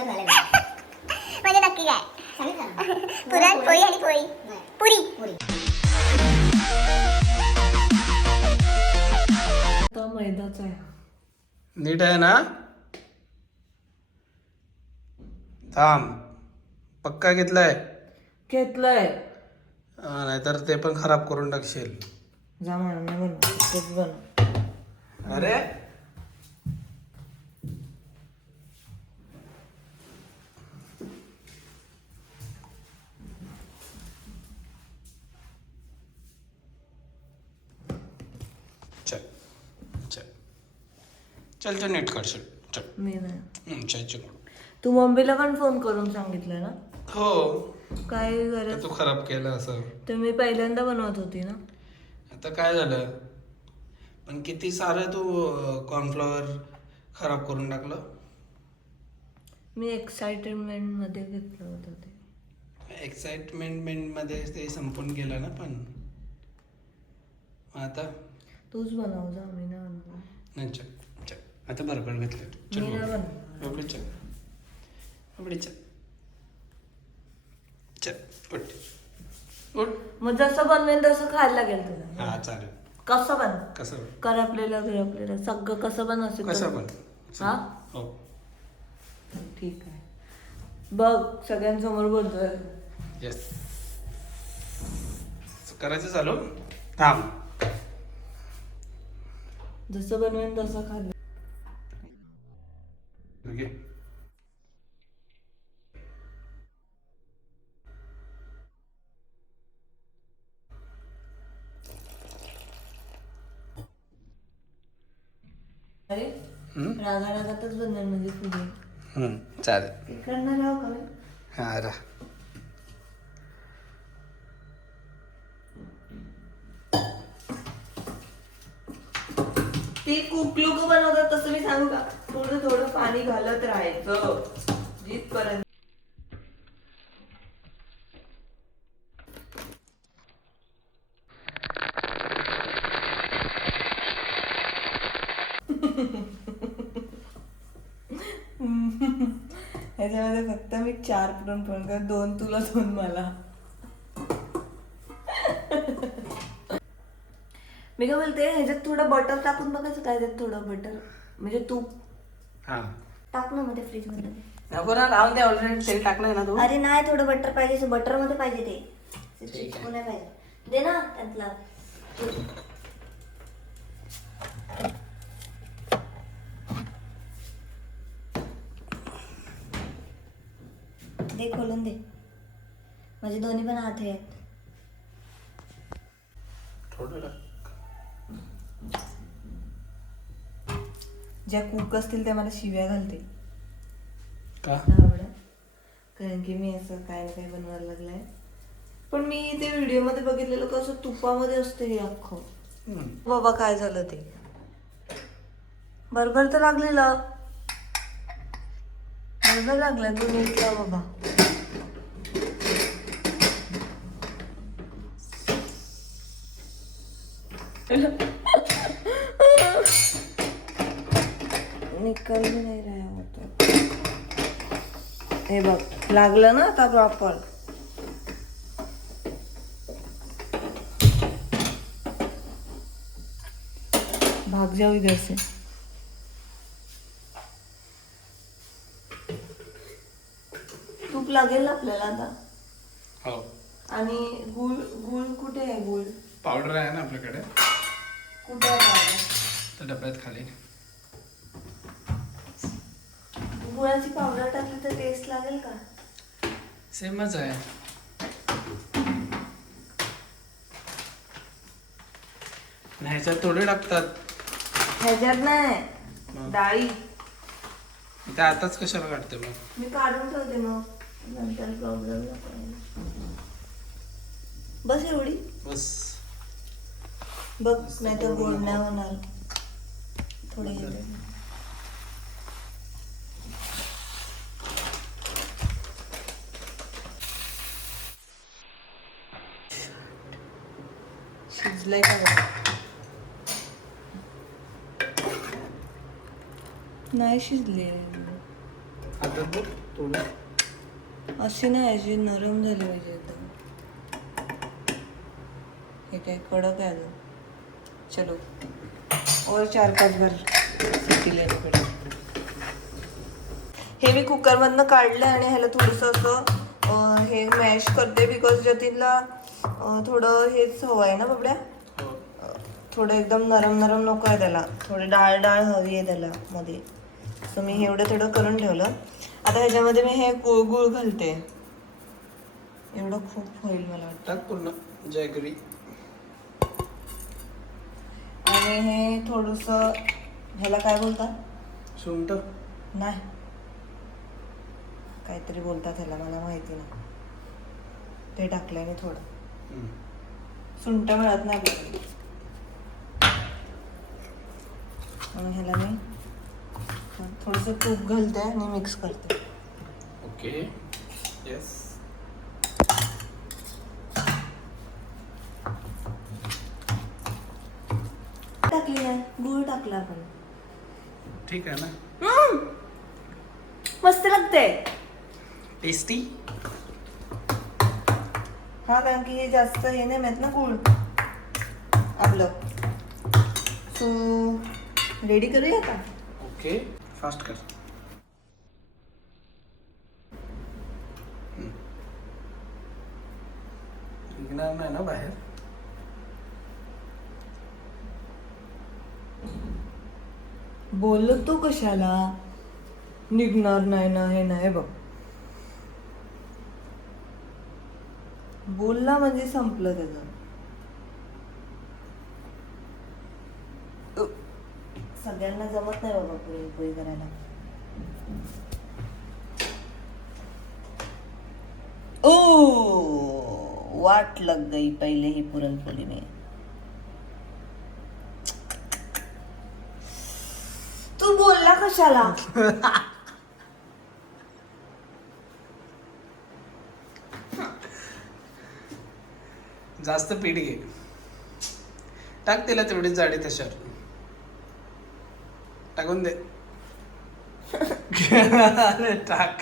म्हणजे नक्की काय? सांगितलं पुरण पोळी आणि पोळी. पुरी. पुरी. आता मैदाचा आहे. हा. नीट आहे ना? थांब. पक्का घेतलाय? घेतलंय. नाहीतर ते पण खराब करून टाकशील. जा तेच बनव. अरे? चल चल नीट करशील चल मी नाही. हं, चल चल. तू मम्मीला पण फोन करून सांगितलं ना? हो. काय तर गरज तू खराब केलं असं. तर मी पहिल्यांदा बनवत होती ना? आता काय झालं? पण किती सारं तू कॉर्नफ्लॉवर खराब करून टाकलं? मी एक्साइटमेंटमध्ये घेतलं होतं ते. एक्साइटमेंटमध्ये ते संपून गेलं ना पण. मग आता? तूच बनव जा मी नाही बनवणार. नाही चल. आता बरोबर घेतलं. चल मी नाही बरोबर. बनवणार. बरोबर चल. बरोबर चल. चल उठ. उठ. मग जसं बनवेन तसं खायला लागेल तुला. हा चालेल. कसं बन? कसं करपलेलं करपलेलं सगळं कसं पण असेल कसं पण हा? हो. ठीक आहे. बघ सगळ्यांसमोर बोलतोय. येस करायचं चालू? थांब. जसं बनवेन तसं खाल्लं ओके अरे हम्म? रागा रागातच बनवेन म्हणजे पुढे हम्म, चालेल? हा रा ते खूप लोक बनवतात तसं मी सांगू का? थोडं थोडं पाणी घालत राहायचं. जिथपर्यंत ह्याच्यामध्ये फक्त मी चार पुरण पण कर दोन तुला दोन मला. मी काय बोलते ह्याच्यात थोडं बटर टाकून बघायचं काय त्यात थोडं बटर म्हणजे तूप. हा. टाक ना मध्ये फ्रीजमध्ये नको ना लावून दे ऑलरेडी तेल टाकलंय ना तू. अरे नाही थोडं बटर पाहिजे बटरमध्ये पाहिजे ते. चिपकू नाही पाहिजे. दे ना त्यातला. दे खोलून दे. माझे दोन्ही पण हात आहेत. ज्या कुक असतील त्या मला शिव्या घालते. का? आवडत कारण की मी असं काय काय बनवायला लागलाय. पण मी ते व्हिडिओमध्ये बघितलेलं कसं तुपामध्ये असतं हे अख्खं. बाबा काय झालं ते? बरोबर तर लागलेलं. बरोबर लागलं तू नीटला बाबा. निकल भी नाही रहा होता. हे बघ लागलं ना आता प्रॉपर भाग जाऊ इधर से तूप लागेल ना आपल्याला आता. हो. आणि गुळ गुळ कुठे आहे गुळ? पावडर आहे ना आपल्याकडे. कुठे? तर डब्यात खाली. गुळाची पावडर टाकली तर टेस्ट लागेल का? सेमच आहे. ह्याच्यात थोडे टाकतात. ह्याच्यात नाही? डाळी. ते आताच कशाला काढते मग? मी काढून ठेवते मग नंतर प्रॉब्लेम बस एवढी. बस. बघ नाही तर गोड नाही होणार. थोडी शिजलंय का. नाही शिजले. आता बघ थोडं. अशी नाही अशी नरम झाली पाहिजे एकदम. हे काय कडक आहे अजून. चलो। और चार पाच बार सिटी लेने पडेल हे मी कुकरमधनं काढलं आणि ह्याला थोडंसं असं हे मॅश करते बिकॉज जतीनला थोडं हेच हवं आहे ना बाबड्या? थोडं एकदम नरम नरम नको आहे त्याला. थोडी डाळ डाळ हवी आहे त्याला मध्ये. सो मी हे एवढं थोडं करून ठेवलं. आता ह्याच्यामध्ये मी हे गुळ घालते. एवढं खूप होईल मला वाटतं. पूर्ण जॅगरी आणि हे थोडस ह्याला काय बोलतात? सुंठ नाही. काहीतरी बोलतात ह्याला मला माहिती नाही. ते टाकलंय मी थोडं. सुंठ मिळत नाही म्हणून ह्याला मी थोडंसं तूप घालते आणि मिक्स करते. ओके. येस टाकली नाही गुळ टाकला आपण. ठीक आहे ना. मस्त लागते टेस्टी हा कारण की हे जास्त हे नाही माहीत ना गुळ. आपलं. सो रेडी करूया आता ओके फास्ट कर हम्म. निघणार नाही ना बाहेर बोलतो कशाला? निघणार नाही ना हे नाही बघ. बोलला म्हणजे संपलं त्याचं. सगळ्यांना जमत नाही बाबा पुरणपोळी करायला. ओ वाट लग गई पहिले ही पुरणपोळी में तू बोलला कशाला? जास्त पीठ घे. टाक तिला तेवढी जाडी तशावर. टाकून दे. अरे टाक.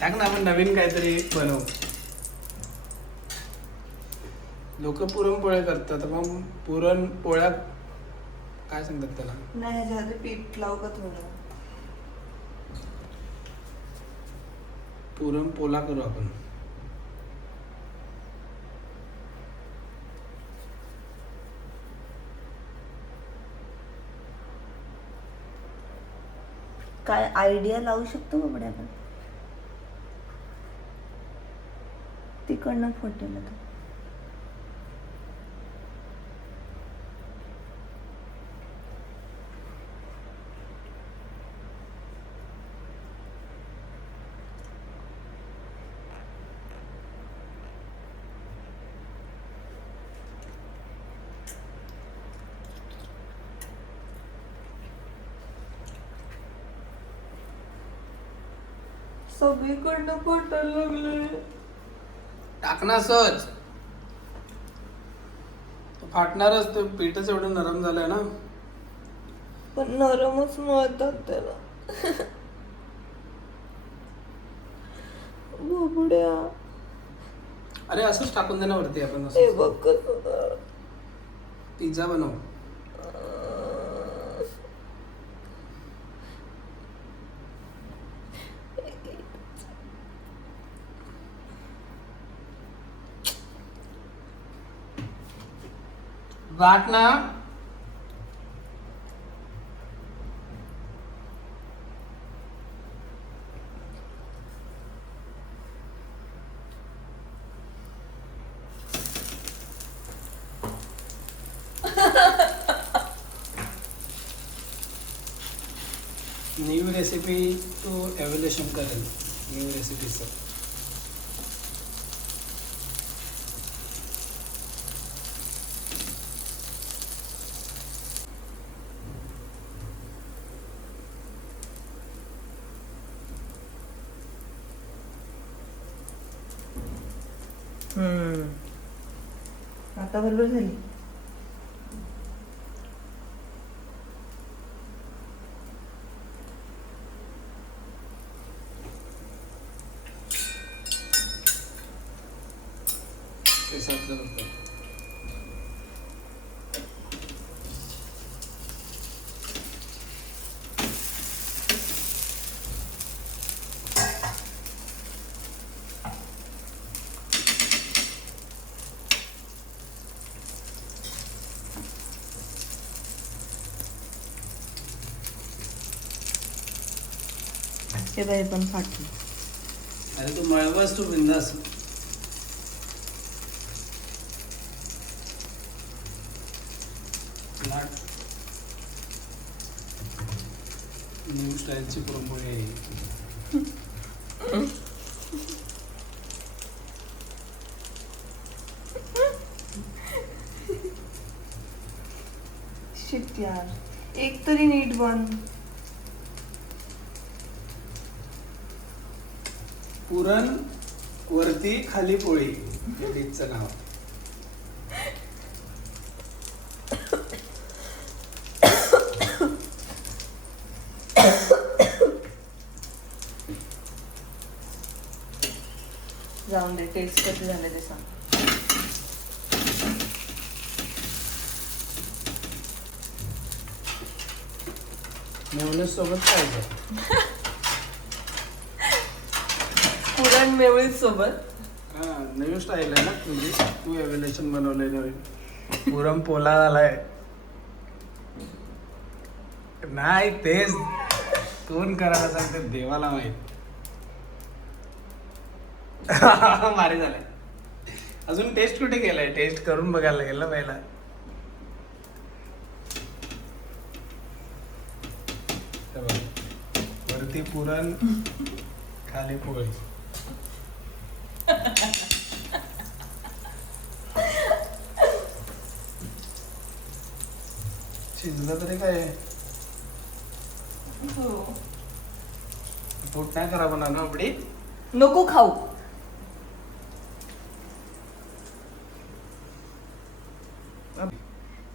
टाक ना आपण नवीन काहीतरी बनवू. लोक पुरणपोळ्या करतात मग पुरणपोळ्या काय सांगतात त्याला? नाही ह्याच्या आधी पीठ लावू का थोडं? पुरणपोळा करू आपण. काय आयडिया लावू शकतो बाबड्या आपण? तिकडनं फुटेल आता सगळीकडनं फुटायला लागले टाकणं सहज. फाटणारच ते पीठच एवढं नरम झालंय ना. पण नरमच मळतात त्याला. बाबड्या. अरे असंच टाकून दे ना वरती आपण हे बघ कसं पिझ्झा बनव. वाट ना न्यू रेसिपी तू एव्हल्युशन करेल न्यू रेसिपीचं हम्म आता बरोबर झाली केसातलं होतं. हे बाई पण फाटली अरे तू मळवस तू बिंदास न्यू स्टाईलची पुरणपोळी आहे शिट यार एक तरी नीट बन पुरण वरती खाली पोळी. हे डिशचं नाव. जाऊन दे टेस्ट कसे झाले ते सांग. मेवण्यास सोबत खायचं पुरण मेवळी सोबत. हा नवीन स्टाईल आहे ना तुझी. तू एव्हल्युशन बनवलंय नवीन. पुरम पोला झालाय. नाही तेच. कोण करायला सांगते? देवाला माहीत. भारी झालंय. अजून टेस्ट कुठे केलाय? टेस्ट करून बघायला लागेल ना पहिला. हे. वरती पुरण खाली पोळी. शिजलं तरी काय? पोट नाही करा म्हणा ना आपली? नको खाऊ.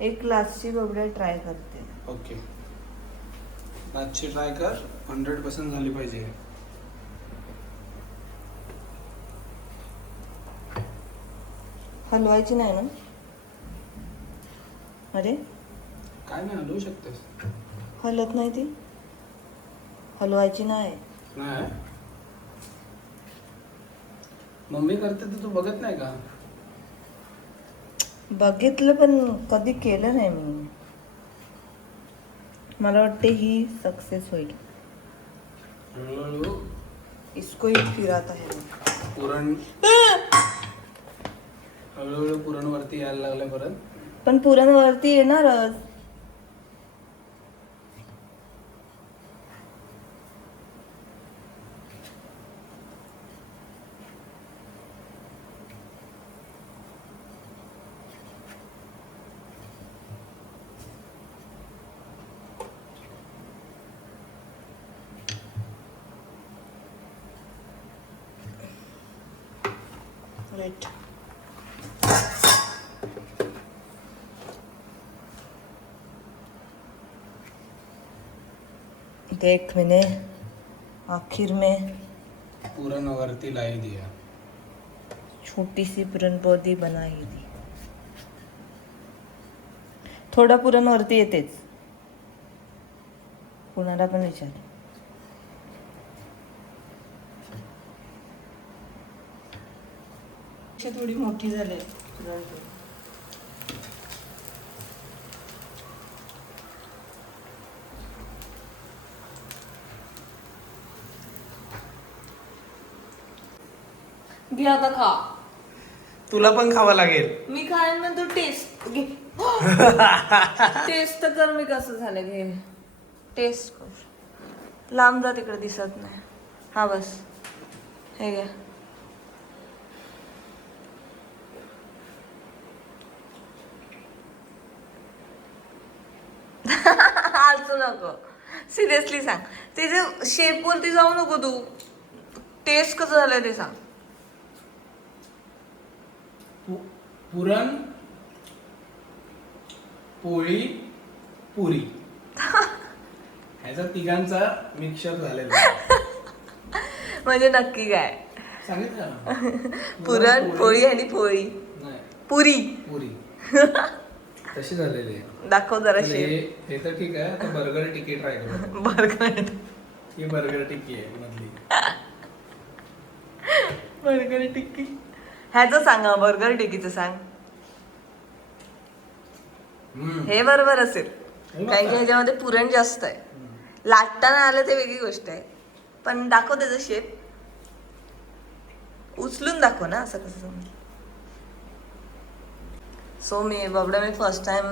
एक ग्लासची बबड्या ट्राय करते. ओके. आजची ट्राय कर. हंड्रेड पर्सेंट झाली पाहिजे. हलवायची नाही ना? अरे? काय नाही हलवू शकतेस. हलत नाही ती? हलवायची नाही. नाही. मम्मी करते तर तू बघत नाही का? बघितलं पण कधी केलं नाही मी. मला वाटते ही सक्सेस होईल. हळूहळू इसको ही फिरत आहे. पुरण. हळूहळू पुरण वरती यायला लागले परत. पण पुरण वरती येणारच. राईट देख मैंने आखिर में पुरण वरती लाई दिया छोटी सी पुरणपोळी बनाई दी। थोडं पुरण वरती येतेच कुणाला पण विचार थोडी मोठी झाली घे आता खा. तुला पण खावं लागेल. मी खाईन ना तू टेस्ट. घे. टेस्ट तर कर मी कसं झालं घे. टेस्ट कर. लांब जा तिकडे दिसत नाही. हा बस. हे घ्या हसू नको. सिरियसली सांग. त्याच्या शेप वरती जाऊ नको तू. टेस्ट कसं झालंय ते सांग. पु- पुरण पोळी पुरी. ह्याचा तिघांचा मिक्सर झालेला आहे. म्हणजे नक्की काय? सांगितलं ना. पुरण पोळी. आणि पोळी. नाही. पुरी. पुरी. तशी झालेली आहे. दाखव जरा हे हे तर ठीक आहे आता बर्गर टिकी ट्राय करू बर्गर ही बर्गर टिक्की आहे मधली. बर्गर टिक्की ह्याचं सांगा बर्गर टिक्कीचं सांग. हम्म. हे बरोबर असेल. हे कारण की. ह्याच्यामध्ये पुरण जास्त आहे. लाटताना आलं ते वेगळी गोष्ट आहे. पण दाखव त्याचं शेप उचलून दाखव ना असं कसं सो मी बाबडा मी फर्स्ट टाइम.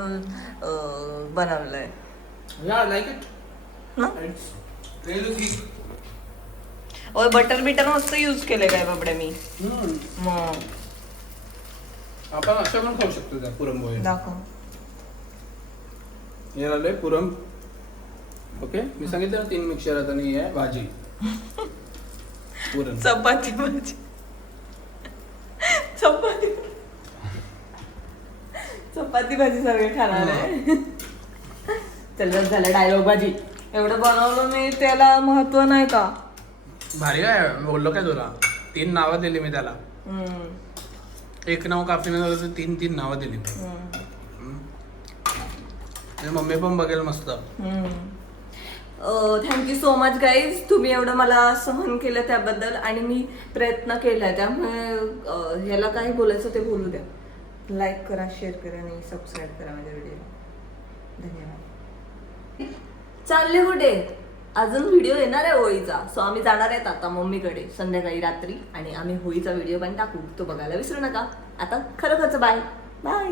ना It's really thick. ओय बटर बिटर मस्त यूज केलंय काय बाबड्या मी. मग. आपण अशा पण खाऊ शकतो त्या पुरणपोळी दाखव. हे आलंय पुरम. ओके मी सांगितलं ना तीन मिक्सर आहेत आणि ही आहे भाजी. पुरण. चपाती भाजी चपाती चपाती भाजी सगळे खाणार आहे. चल बस झालं डायलॉग भाजी. एवढं बनवलं मी त्याला महत्त्व नाही का? भारी आहे बोललो काय तुला? तीन नावं दिली मी त्याला. हम्म, एक नाव काफी नाही झालं तर तीन तीन नावं दिली. हम्म, मम्मी पण बघेल मस्त. थँक्यू सो मच गाईज तुम्ही एवढं मला सहन केलं त्याबद्दल आणि मी प्रयत्न केलाय त्यामुळे ह्याला काय बोलायचं ते बोलू द्या. लाईक करा शेअर करा आणि सबस्क्राईब करा माझ्या व्हिडिओ धन्यवाद. चालले कुठे? अजून व्हिडिओ येणार आहे होळीचा. सो आम्ही जाणार आहेत आता मम्मीकडे संध्याकाळी रात्री आणि आम्ही होळीचा व्हिडिओ पण टाकू. तो बघायला विसरू नका. आता खरोखरच बाय बाय